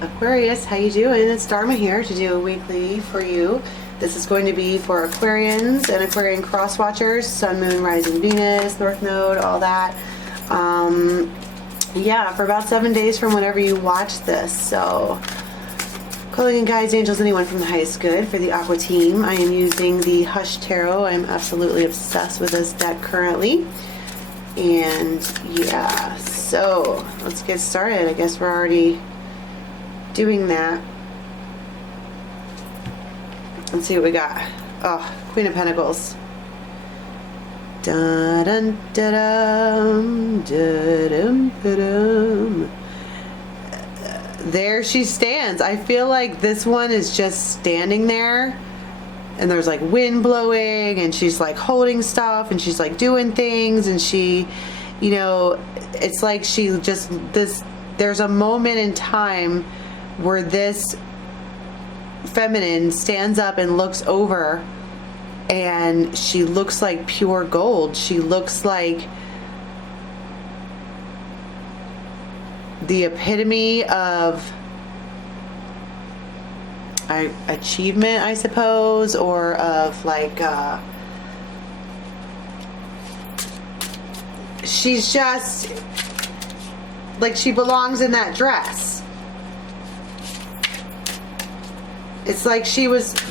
Aquarius, how you doing? It's Dharma here to do a weekly for you. This is going to be for Aquarians and Aquarian cross watchers, Sun, Moon, Rising, Venus, North Node, all that. Yeah, for about 7 days from whenever you watch this. So, calling in guides, angels, anyone from the highest good for the Aqua team. I am using the Hush Tarot. I'm absolutely obsessed with this deck currently. And yeah, so let's get started. I guess we're already doing that. Let's see what we got. Oh, Queen of Pentacles. Dun, dun, dun, dun, dun, dun, dun. There she stands. I feel like this one is just standing there, and there's like wind blowing, and she's like holding stuff, and she's like doing things, and she, you know, it's like she just, there's a moment in time where this feminine stands up and looks over, and she looks like pure gold. She looks like the epitome of achievement, I suppose, or of like she's just like, she belongs in that dress. It's like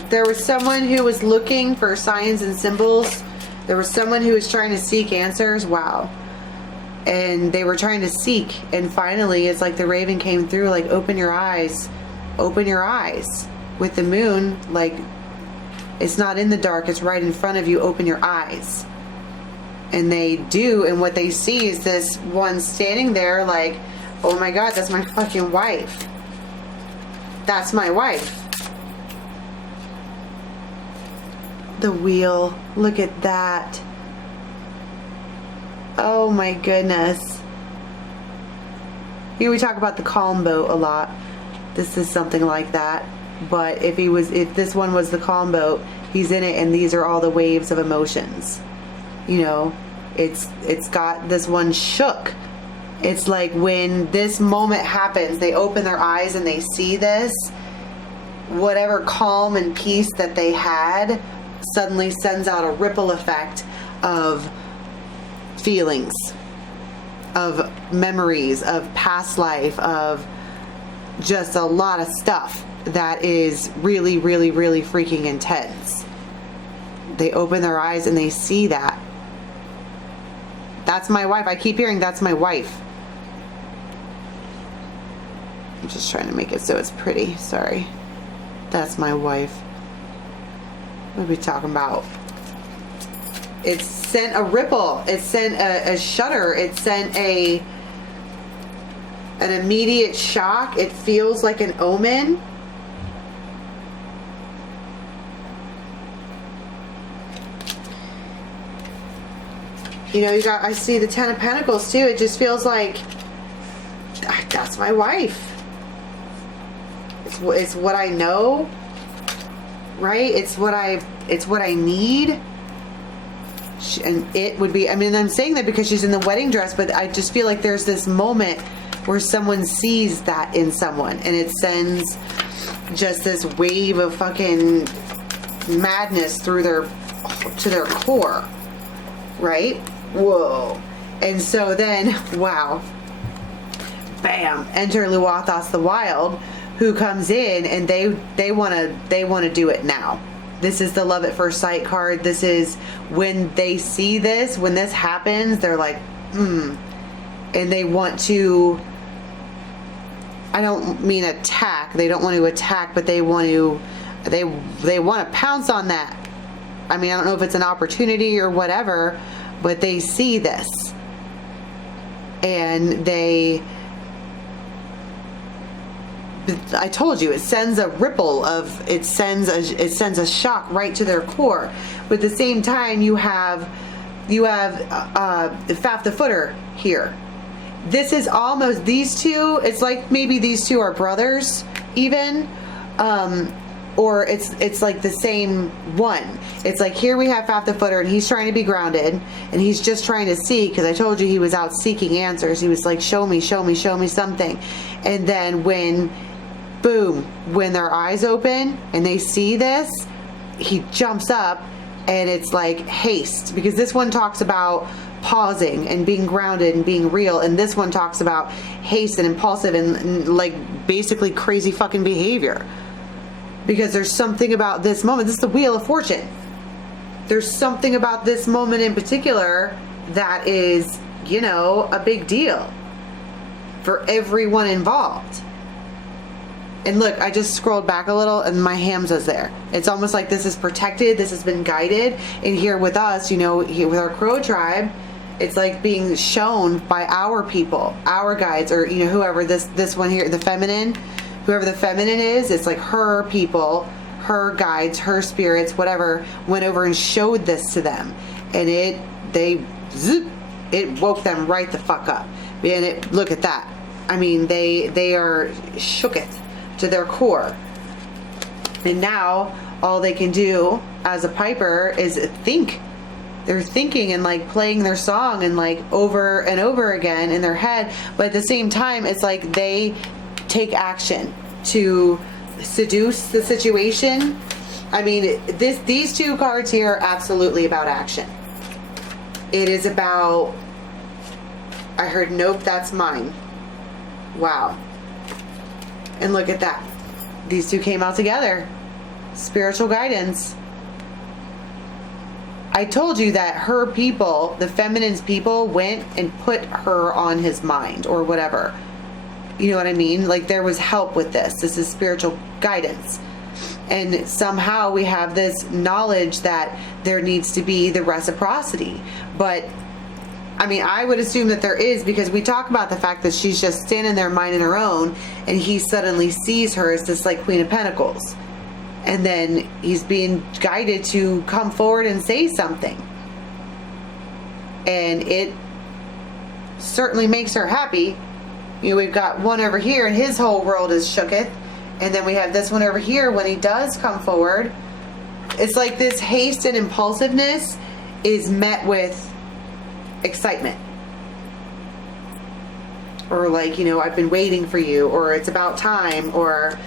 there was someone who was looking for signs and symbols. There was someone who was trying to seek answers. Wow. And they were trying to seek, and finally it's like the raven came through, like, open your eyes, open your eyes. With the moon, like, it's not in the dark, it's right in front of you. Open your eyes. And they do, and what they see is this one standing there like, oh my god, that's my fucking wife. That's my wife. The wheel, look at that. Oh my goodness. Here we talk about the calm boat a lot. This is something like that. But if this one was the calm boat, he's in it, and these are all the waves of emotions. You know, it's got this one shook. It's like when this moment happens, they open their eyes and they see this, whatever calm and peace that they had suddenly sends out a ripple effect of feelings, of memories, of past life, of just a lot of stuff that is really, really, really freaking intense. They open their eyes and they see that. That's my wife. I keep hearing that's my wife. I'm just trying to make it so it's pretty. Sorry. That's my wife. What are we talking about? It sent a ripple. It sent a shudder. It sent an immediate shock. It feels like an omen. You know, I see the Ten of Pentacles too. It just feels like that's my wife. It's what I know, right? It's what I need. And it would be, I mean, I'm saying that because she's in the wedding dress, but I just feel like there's this moment where someone sees that in someone, and it sends just this wave of fucking madness through to their core, right? Whoa. And so then, wow, bam, enter Luathos the Wild, who comes in, and they want to do it now. This is the love at first sight card. This is when they see this, when this happens, they're like, and they want to, I don't mean attack. They don't want to attack, but they want to pounce on that. I mean, I don't know if it's an opportunity or whatever, but they see this, and I told you, it sends a ripple of, it sends a shock right to their core. But at the same time, you have Faf the Footer here. This is almost, these two, it's like maybe these two are brothers even, or it's like the same one. It's like, here we have Faf the Footer, and he's trying to be grounded, and he's just trying to see, because I told you he was out seeking answers. He was like, show me something. And then when boom, when their eyes open and they see this, he jumps up, and it's like haste, because this one talks about pausing and being grounded and being real, and this one talks about haste and impulsive and like basically crazy fucking behavior. Because there's something about this moment. This is the Wheel of Fortune. There's something about this moment in particular that is, you know, a big deal for everyone involved. And look, I just scrolled back a little and my Hamza's there. It's almost like this is protected. This has been guided. And here with us, you know, here with our Crow tribe, it's like being shown by our people, our guides, or, you know, whoever this one here, the feminine, whoever the feminine is, it's like her people, her guides, her spirits, whatever, went over and showed this to them. And it woke them right the fuck up. And look at that. I mean, they are shooketh to their core. And now all they can do as a piper is think. They're thinking and like playing their song and like over and over again in their head. But at the same time, it's like they take action to seduce the situation. I mean, these two cards here are absolutely about action. It is about, I heard, nope, that's mine. Wow. And look at that. These two came out together. Spiritual guidance. I told you that her people, the feminine's people, went and put her on his mind or whatever. You know what I mean? Like there was help with this. This is spiritual guidance. And somehow we have this knowledge that there needs to be the reciprocity. But I mean, I would assume that there is, because we talk about the fact that she's just standing there minding her own, and he suddenly sees her as this like Queen of Pentacles. And then he's being guided to come forward and say something. And it certainly makes her happy. You know, we've got one over here and his whole world is shooketh. And then we have this one over here when he does come forward. It's like this haste and impulsiveness is met with excitement. Or like, you know, I've been waiting for you, or it's about time, or,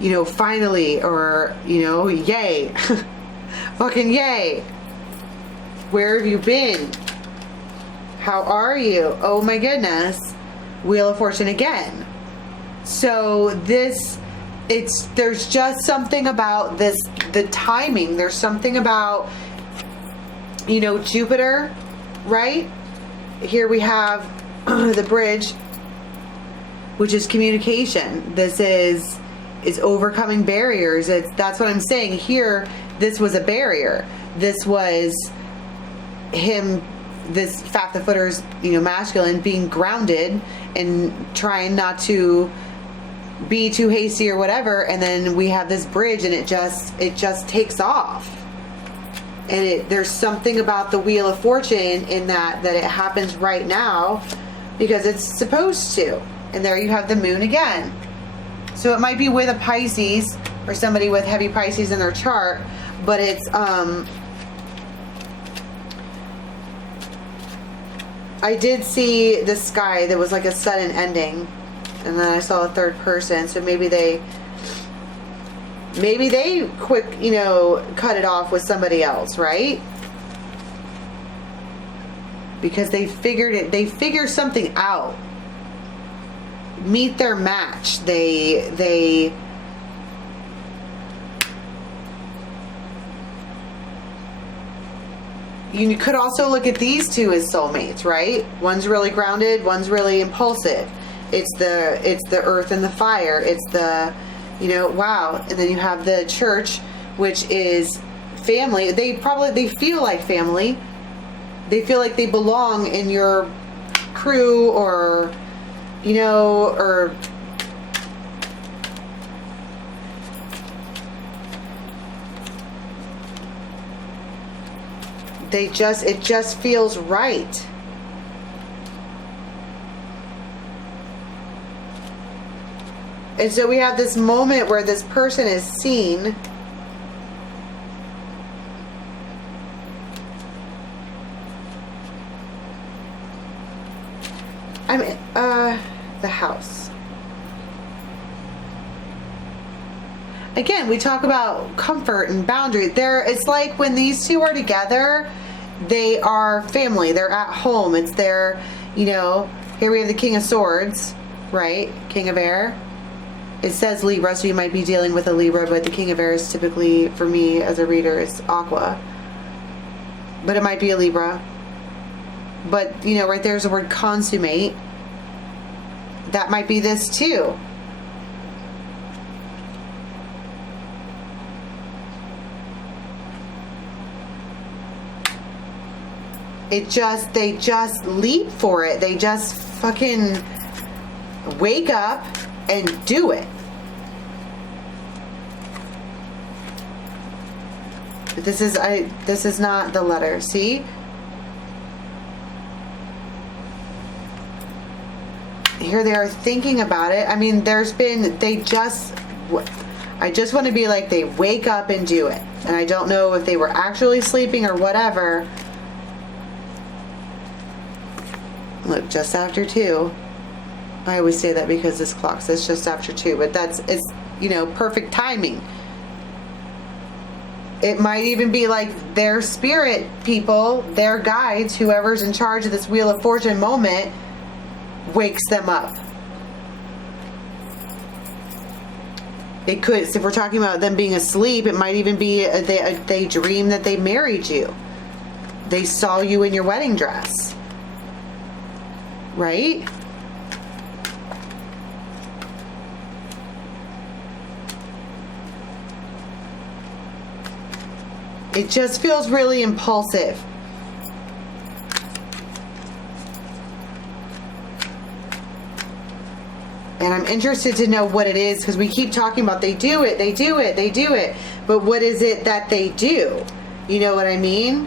you know, finally, or, you know, yay. Fucking yay. Where have you been? How are you? Oh my goodness. Wheel of Fortune again. So there's just something about this, the timing. There's something about, you know, Jupiter, right? Here we have the bridge, which is communication. This is overcoming barriers. That's what I'm saying. Here, this was a barrier. This was him, this fat the footer's, you know, masculine, being grounded and trying not to be too hasty or whatever. And then we have this bridge, and it just takes off. And there's something about the Wheel of Fortune in that it happens right now because it's supposed to. And there you have the moon again. So it might be with a Pisces or somebody with heavy Pisces in their chart, but it's I did see the sky that was like a sudden ending, and then I saw a third person, so maybe they quick, you know, cut it off with somebody else, right? Because they figure something out. Meet their match. They you could also look at these two as soulmates, right? One's really grounded, one's really impulsive. It's the earth and the fire. It's the, you know, wow. And then you have the church, which is family. They feel like family. They feel like they belong in your crew, or, you know, or it just feels right. And so we have this moment where this person is seen. I mean, the house. again, we talk about comfort and boundary. It's like when these two are together, they are family. They're at home. It's their, here we have the King of Swords, right? King of Air. It says Libra, so you might be dealing with a Libra, but the King of Air is typically, for me as a reader, is Aqua. But it might be a Libra. But, right there's the word consummate. That might be this too. They just leap for it. They just fucking wake up and do it. But this is not the letter, see? Here they are thinking about it. I mean, I just want to be like, they wake up and do it. And I don't know if they were actually sleeping or whatever. Look, just after 2. I always say that because this clock says just after 2, but it's perfect timing. It might even be like their spirit people, their guides, whoever's in charge of this Wheel of Fortune moment, wakes them up. It could, if we're talking about them being asleep, it might even be they dream that they married you. They saw you in your wedding dress. Right? It just feels really impulsive. And I'm interested to know what it is, because we keep talking about they do it. But what is it that they do? You know what I mean?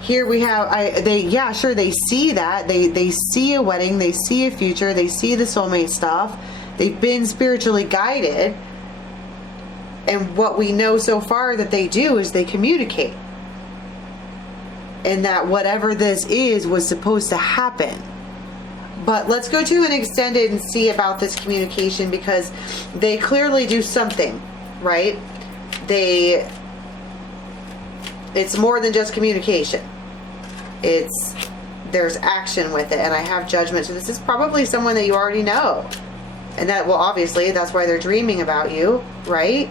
Here we have, sure, they see that. They see a wedding, they see a future, they see the soulmate stuff. They've been spiritually guided. And what we know so far that they do is they communicate. And that whatever this is was supposed to happen. But let's go to an extended and see about this communication, because they clearly do something, right? It's more than just communication. There's action with it, and I have judgment. So this is probably someone that you already know. And that, well, obviously, that's why they're dreaming about you, right?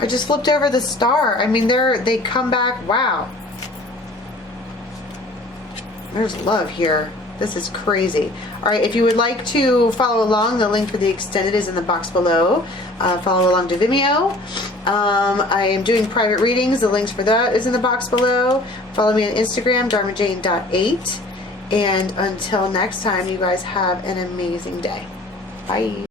I just flipped over the star. I mean, they come back. Wow. There's love here. This is crazy. All right, if you would like to follow along, the link for the extended is in the box below. Follow along to Vimeo. I am doing private readings. The links for that is in the box below. Follow me on Instagram, dharmajane.8. And until next time, you guys have an amazing day. Bye.